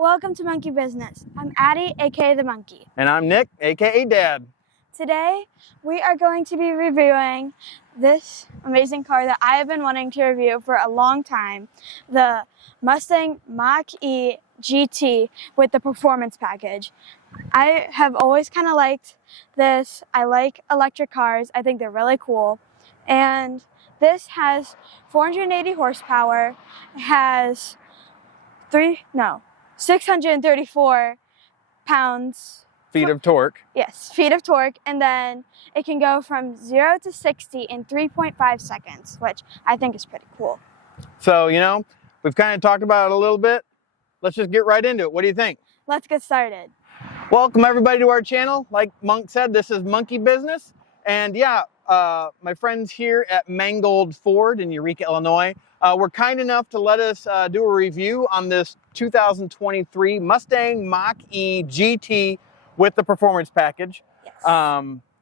Welcome to Monkey Business. I'm Addie, aka the Monkey. And I'm Nick, aka Dad. Today, we are going to be reviewing this amazing car that I have been wanting to review for a long time, the Mustang Mach-e GT with the performance package. I have always kind of liked this. I like electric cars. I think they're really cool. And this has 480 horsepower, has 634 pounds. Feet of torque. Yes, feet of torque, and then it can go from 0 to 60 in 3.5 seconds, which I think is pretty cool. So, we've kind of talked about it a little bit. Let's just get right into it. What do you think? Let's get started. Welcome everybody to our channel. Like Monk said, this is Monkey Business. And yeah, my friends here at Mangold Ford in Eureka, Illinois, were kind enough to let us do a review on this 2023 Mustang Mach-e GT with the performance package. Yes.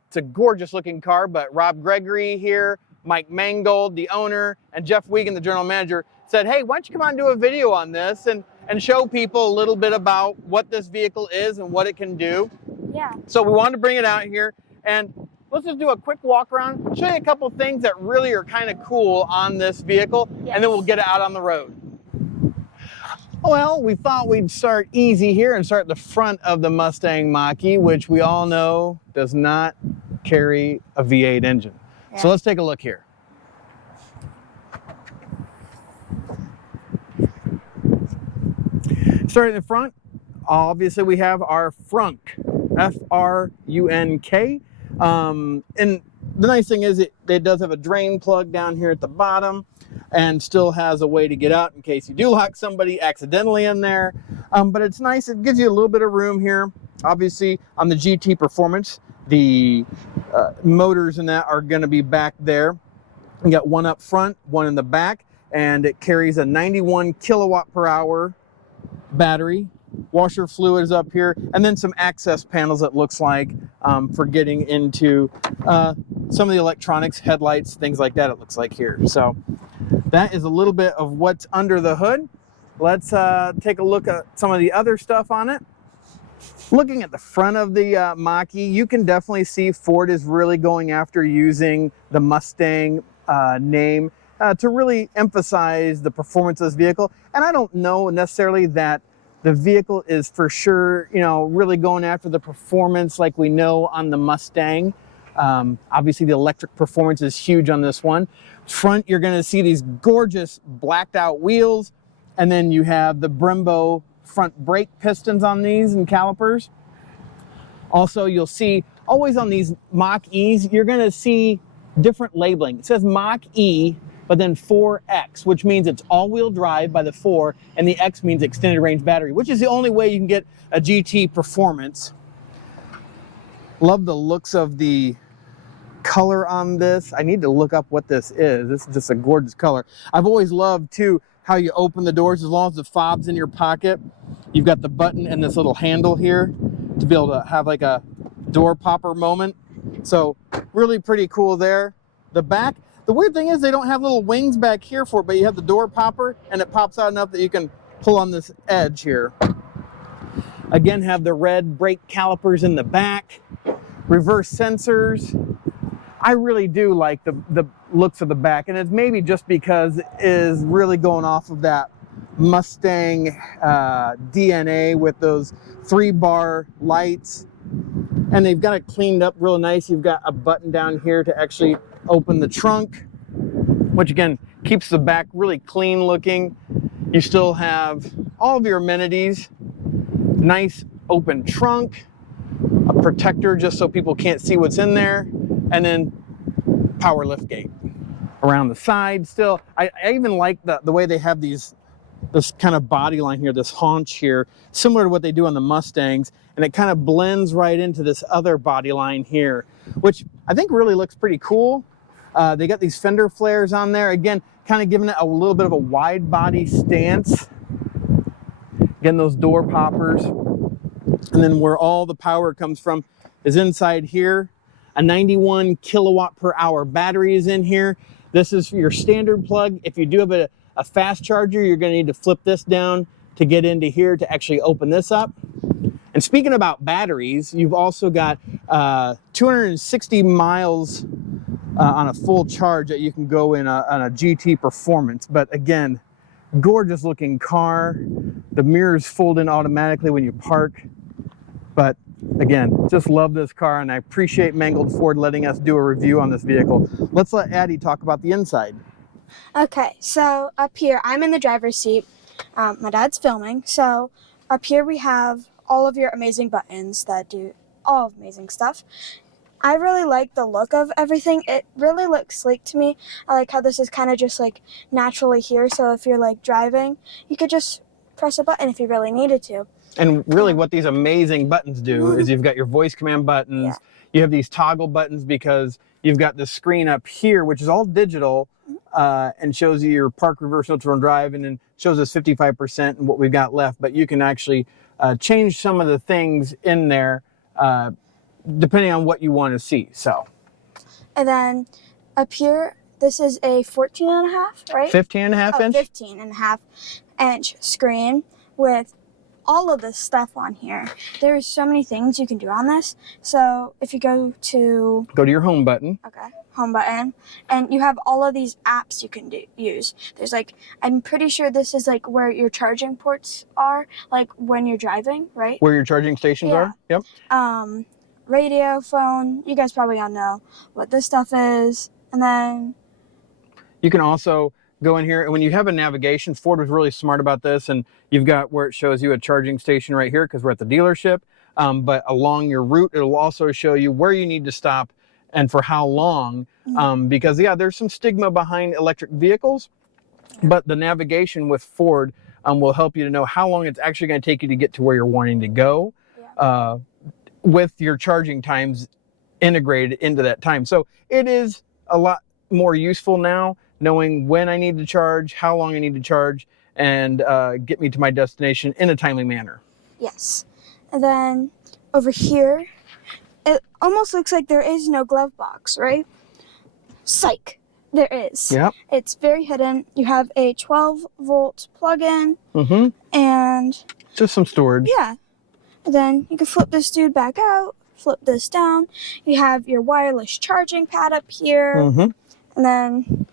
It's a gorgeous looking car, but Rob Gregory here, Mike Mangold, the owner, and Jeff Wiegand, the general manager, said, hey, why don't you come on and do a video on this and show people a little bit about what this vehicle is and what it can do. Yeah. So we wanted to bring it out here, and let's just do a quick walk around, show you a couple things that really are kind of cool on this vehicle, Yes. And then we'll get it out on the road. Well, we thought we'd start easy here and start at the front of the Mustang Mach-e, which we all know does not carry a V8 engine. Yeah. So let's take a look here. Starting in the front, obviously we have our frunk, F-R-U-N-K. And the nice thing is it does have a drain plug down here at the bottom and still has a way to get out in case you do lock somebody accidentally in there. But it's nice, it gives you a little bit of room here. Obviously on the GT Performance, the motors and that are gonna be back there. You got one up front, one in the back, and it carries a 91 kilowatt per hour battery. Washer fluid is up here, and then some access panels, it looks like, for getting into some of the electronics, headlights, things like that, it looks like here. So that is a little bit of what's under the hood. Let's take a look at some of the other stuff on it. Looking at the front of the Mach-e, you can definitely see Ford is really going after using the Mustang name to really emphasize the performance of this vehicle. And I don't know necessarily that the vehicle is for sure, really going after the performance like we know on the Mustang. Obviously the electric performance is huge on this one. Front, you're gonna see these gorgeous blacked out wheels, and then you have the Brembo front brake pistons on these and calipers. Also, you'll see always on these Mach-e's, you're gonna see different labeling. It says Mach-e, but then 4X, which means it's all-wheel drive by the 4, and the X means extended range battery, which is the only way you can get a GT performance. Love the looks of the color on this. I need to look up what this is. This is just a gorgeous color. I've always loved, too, how you open the doors as long as the fob's in your pocket. You've got the button and this little handle here to be able to have like a door popper moment. So really pretty cool there. The back, the weird thing is they don't have little wings back here for it, but you have the door popper and it pops out enough that you can pull on this edge here. Again, have the red brake calipers in the back, reverse sensors. I really do like the looks of the back, and it's maybe just because it is really going off of that Mustang DNA with those 3-bar lights. And they've got it cleaned up real nice. You've got a button down here to actually open the trunk, which again keeps the back really clean looking. You still have all of your amenities, nice open trunk, a protector just so people can't see what's in there, and then power lift gate around the side. Still, I even like the way they have this kind of body line here, this haunch here, similar to what they do on the Mustangs, and it kind of blends right into this other body line here, which I think really looks pretty cool. They got these fender flares on there, again, kind of giving it a little bit of a wide body stance. Again, those door poppers. And then where all the power comes from is inside here. A 91 kilowatt per hour battery is in here. This is your standard plug. If you do have a fast charger, you're going to need to flip this down to get into here to actually open this up. And speaking about batteries, you've also got 260 miles on a full charge that you can go in on a GT Performance. But again, gorgeous looking car. The mirrors fold in automatically when you park. But again, just love this car, and I appreciate Mangled Ford letting us do a review on this vehicle. Let's let Addie talk about the inside. Okay, so up here, I'm in the driver's seat. My dad's filming. So up here we have all of your amazing buttons that do all amazing stuff. I really like the look of everything. It really looks sleek to me. I like how this is kind of just like naturally here. So if you're like driving, you could just press a button if you really needed to. And really what these amazing buttons do is you've got your voice command buttons. Yeah. You have these toggle buttons because you've got the screen up here, which is all digital, and shows you your park, reverse, neutral, and drive, and then shows us 55% and what we've got left. But you can actually change some of the things in there depending on what you want to see. So, and then up here, this is a 14 and a half, right? 15 and a half inch? 15 and a half inch screen with all of this stuff on here. There's so many things you can do on this. So if you go to your home button. Okay, home button, and you have all of these apps you can use. There's like, I'm pretty sure this is like where your charging ports are, like when you're driving, right? Where your charging stations are? Yep. Radio, phone, you guys probably all know what this stuff is. And then you can also go in here, and when you have a navigation, Ford was really smart about this, and you've got where it shows you a charging station right here because we're at the dealership, but along your route it'll also show you where you need to stop and for how long, because yeah, there's some stigma behind electric vehicles, but the navigation with Ford will help you to know how long it's actually going to take you to get to where you're wanting to go, with your charging times integrated into that time. So it is a lot more useful now, knowing when I need to charge, how long I need to charge, and get me to my destination in a timely manner. Yes. And then over here, it almost looks like there is no glove box, right? Psych. There is. Yep. It's very hidden. You have a 12-volt plug-in. And just some storage. Yeah. And then you can flip this dude back out, flip this down. You have your wireless charging pad up here. And then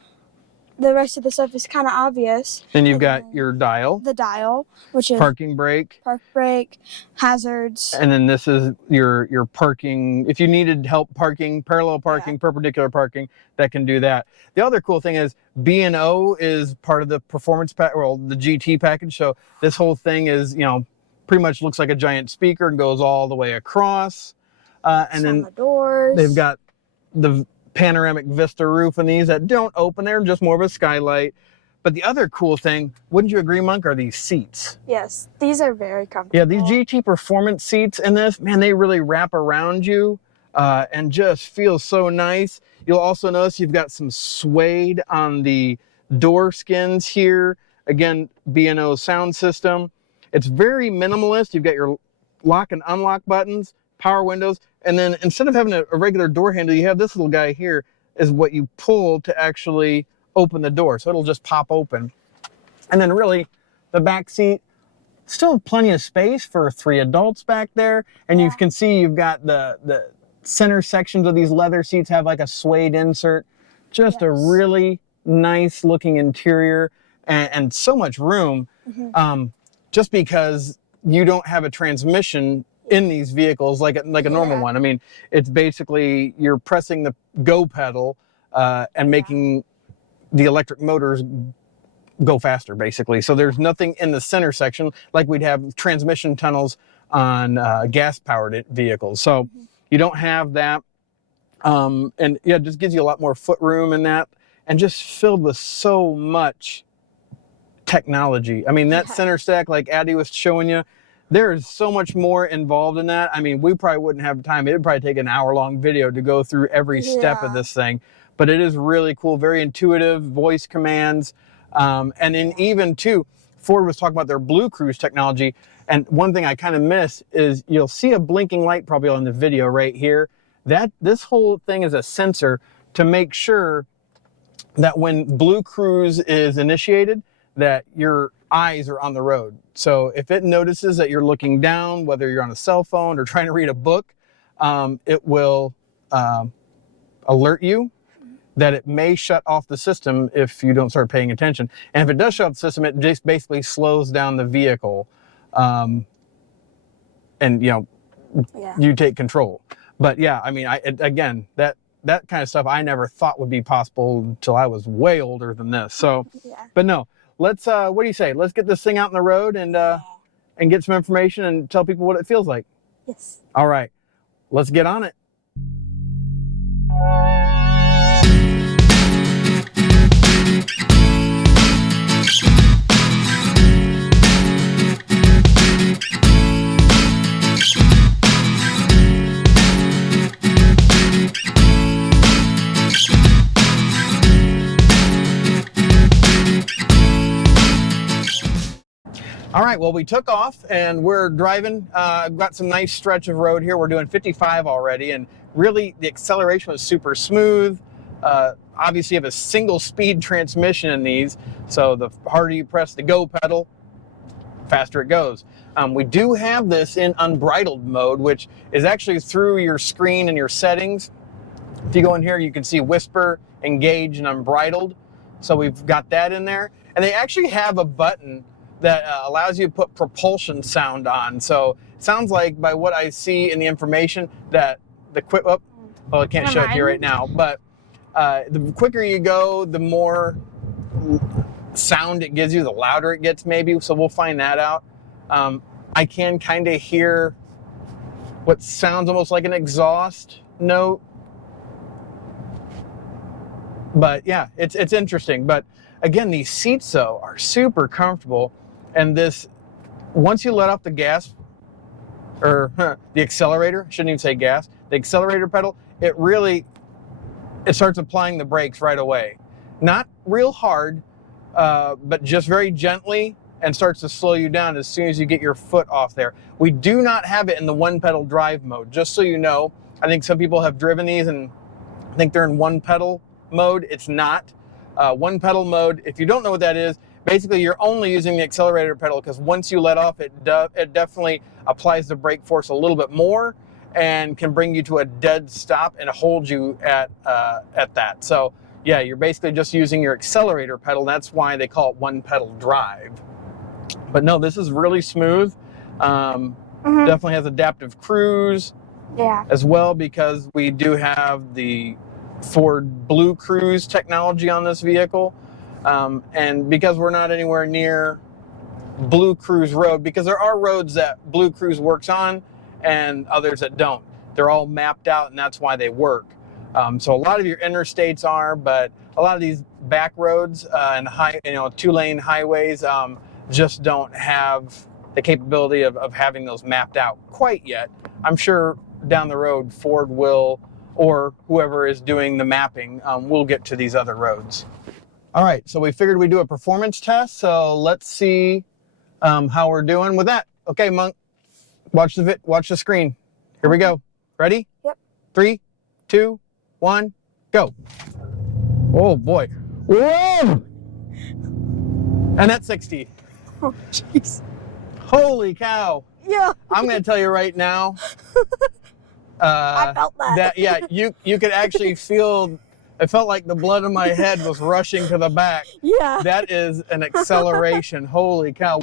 the rest of the stuff is kind of obvious. Then you've got your dial. The dial, which is parking brake, hazards. And then this is your parking. If you needed help parking, parallel parking, perpendicular parking, that can do that. The other cool thing is B&O is part of the performance pack, well, the GT package. So this whole thing is, you know, pretty much looks like a giant speaker and goes all the way across. And then the doors. They've got the panoramic vista roof in these that don't open. They're just more of a skylight. But the other cool thing, wouldn't you agree, Monk, are these seats? Yes, these are very comfortable. Yeah, these GT Performance seats in this, man, they really wrap around you and just feel so nice. You'll also notice you've got some suede on the door skins here. Again, B&O sound system. It's very minimalist. You've got your lock and unlock buttons, power windows, and then instead of having a regular door handle, you have this little guy here is what you pull to actually open the door. So it'll just pop open. And then really the back seat, still plenty of space for 3 adults back there. And you can see you've got the center sections of these leather seats have like a suede insert. Just a really nice looking interior and so much room. Just because you don't have a transmission in these vehicles like a normal one. I mean, it's basically you're pressing the go pedal and making the electric motors go faster, basically. So there's nothing in the center section like we'd have transmission tunnels on gas-powered vehicles. So you don't have that. And yeah, it just gives you a lot more foot room in that, and just filled with so much technology. I mean, that center stack, like Addie was showing you, there is so much more involved in that. I mean, we probably wouldn't have time. It would probably take an hour-long video to go through every step of this thing. But it is really cool, very intuitive, voice commands. And then even, too, Ford was talking about their Blue Cruise technology. And one thing I kind of miss is you'll see a blinking light probably on the video right here. This whole thing is a sensor to make sure that when Blue Cruise is initiated, that your eyes are on the road. So if it notices that you're looking down, whether you're on a cell phone or trying to read a book, it will alert you that it may shut off the system if you don't start paying attention. And if it does shut off the system, it just basically slows down the vehicle, and you take control. But yeah, I mean, again, that kind of stuff I never thought would be possible until I was way older than this. So, but no, let's. What do you say? Let's get this thing out on the road and get some information and tell people what it feels like. Yes. All right, let's get on it. All right, well, we took off and we're driving. Got some nice stretch of road here. We're doing 55 already, and really the acceleration was super smooth. Obviously, you have a single speed transmission in these, so the harder you press the go pedal, faster it goes. We do have this in unbridled mode, which is actually through your screen and your settings. If you go in here, you can see whisper, engage, and unbridled. So we've got that in there. And they actually have a button that allows you to put propulsion sound on. So it sounds like, by what I see in the information, that the well, I can't show it to you right now, but the quicker you go, the more sound it gives you, the louder it gets maybe. So we'll find that out. I can kind of hear what sounds almost like an exhaust note. But yeah, it's interesting. But again, these seats though are super comfortable. And this, once you let off the gas, or the accelerator, I shouldn't even say gas, the accelerator pedal, it starts applying the brakes right away. Not real hard, but just very gently, and starts to slow you down as soon as you get your foot off there. We do not have it in the one pedal drive mode, just so you know. I think some people have driven these and think they're in one pedal mode. It's not. One pedal mode, if you don't know what that is, basically you're only using the accelerator pedal, because once you let off, it definitely applies the brake force a little bit more and can bring you to a dead stop and hold you at that. So yeah, you're basically just using your accelerator pedal. That's why they call it one pedal drive. But no, this is really smooth. Definitely has adaptive cruise as well, because we do have the Ford Blue Cruise technology on this vehicle. And because we're not anywhere near Blue Cruise Road, because there are roads that Blue Cruise works on and others that don't. They're all mapped out, and that's why they work. So a lot of your interstates are, but a lot of these back roads and two-lane highways just don't have the capability of having those mapped out quite yet. I'm sure down the road Ford will, or whoever is doing the mapping, will get to these other roads. All right, so we figured we'd do a performance test, so let's see how we're doing with that. Okay, Monk, watch the screen. Here we go. Ready? Yep. 3, 2, 1, go. Oh boy. Whoa! And that's 60. Oh, jeez. Holy cow. Yeah. I'm going to tell you right now. I felt that. Yeah, you could actually feel. It felt like the blood in my head was rushing to the back. Yeah. That is an acceleration. Holy cow.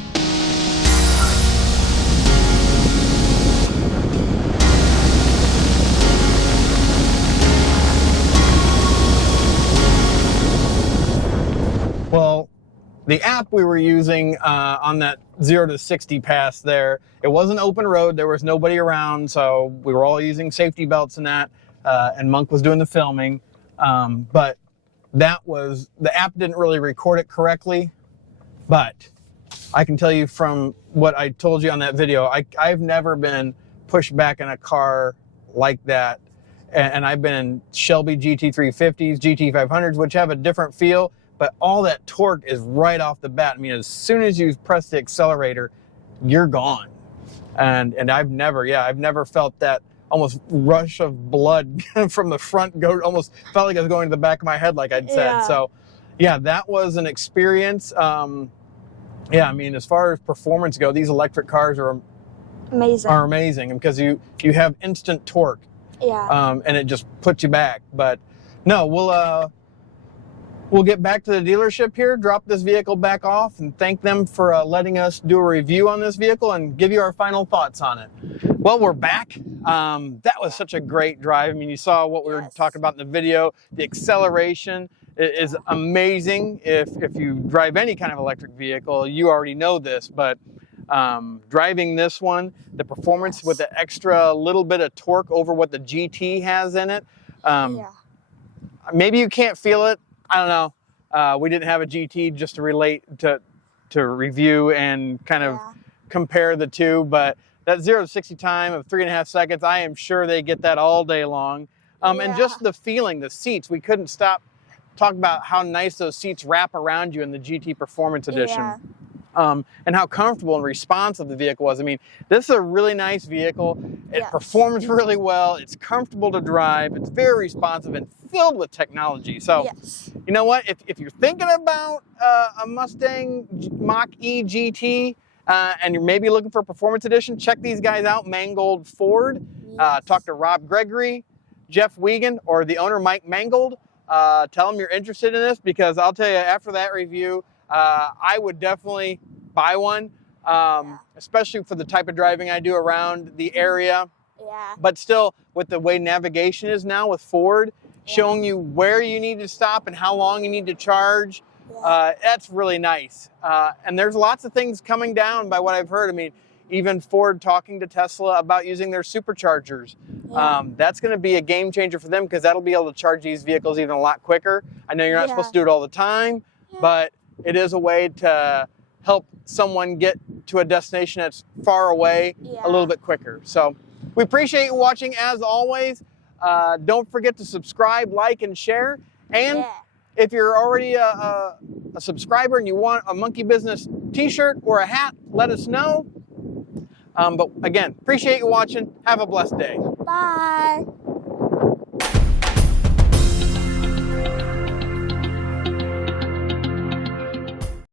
Well, the app we were using on that 0 to 60 pass there, it was an open road. There was nobody around, so we were all using safety belts and that, and Monk was doing the filming. But the app didn't really record it correctly, but I can tell you from what I told you on that video, I've never been pushed back in a car like that. And I've been in Shelby GT350s, GT500s, which have a different feel, but all that torque is right off the bat. I mean, as soon as you press the accelerator, you're gone. And I've never felt that almost rush of blood from the front, almost felt like it was going to the back of my head, like I'd said. Yeah. So yeah, that was an experience. Yeah, I mean, as far as performance go, these electric cars are amazing because you have instant torque. Yeah. And it just puts you back. But no, we'll get back to the dealership here, drop this vehicle back off, and thank them for letting us do a review on this vehicle and give you our final thoughts on it. Well, we're back. That was such a great drive. I mean, you saw what we were talking about in the video. The acceleration is amazing. If you drive any kind of electric vehicle, you already know this, but driving this one, the performance with the extra little bit of torque over what the GT has in it, maybe you can't feel it. I don't know. We didn't have a GT just to relate to review and kind of compare the two, but that 0 to 60 time of 3.5 seconds, I am sure they get that all day long. And just the feeling, the seats, we couldn't stop talking about how nice those seats wrap around you in the GT Performance Edition. And how comfortable and responsive the vehicle was. I mean, this is a really nice vehicle. It performs really well. It's comfortable to drive. It's very responsive and filled with technology. So, you know what? If you're thinking about a Mustang Mach-E GT and you're maybe looking for a Performance Edition, check these guys out, Mangold Ford. Talk to Rob Gregory, Jeff Wiegand, or the owner, Mike Mangold. Tell them you're interested in this, because I'll tell you, after that review, I would definitely buy one, especially for the type of driving I do around the area. But still, with the way navigation is now with Ford, showing you where you need to stop and how long you need to charge, that's really nice. And there's lots of things coming down by what I've heard. I mean, even Ford talking to Tesla about using their superchargers. That's going to be a game changer for them, because that'll be able to charge these vehicles even a lot quicker. I know you're not supposed to do it all the time, but it is a way to help someone get to a destination that's far away a little bit quicker. So we appreciate you watching as always. Don't forget to subscribe, like, and share. And if you're already a subscriber and you want a Monkey Business t-shirt or a hat, let us know. But again, appreciate you watching. Have a blessed day. Bye.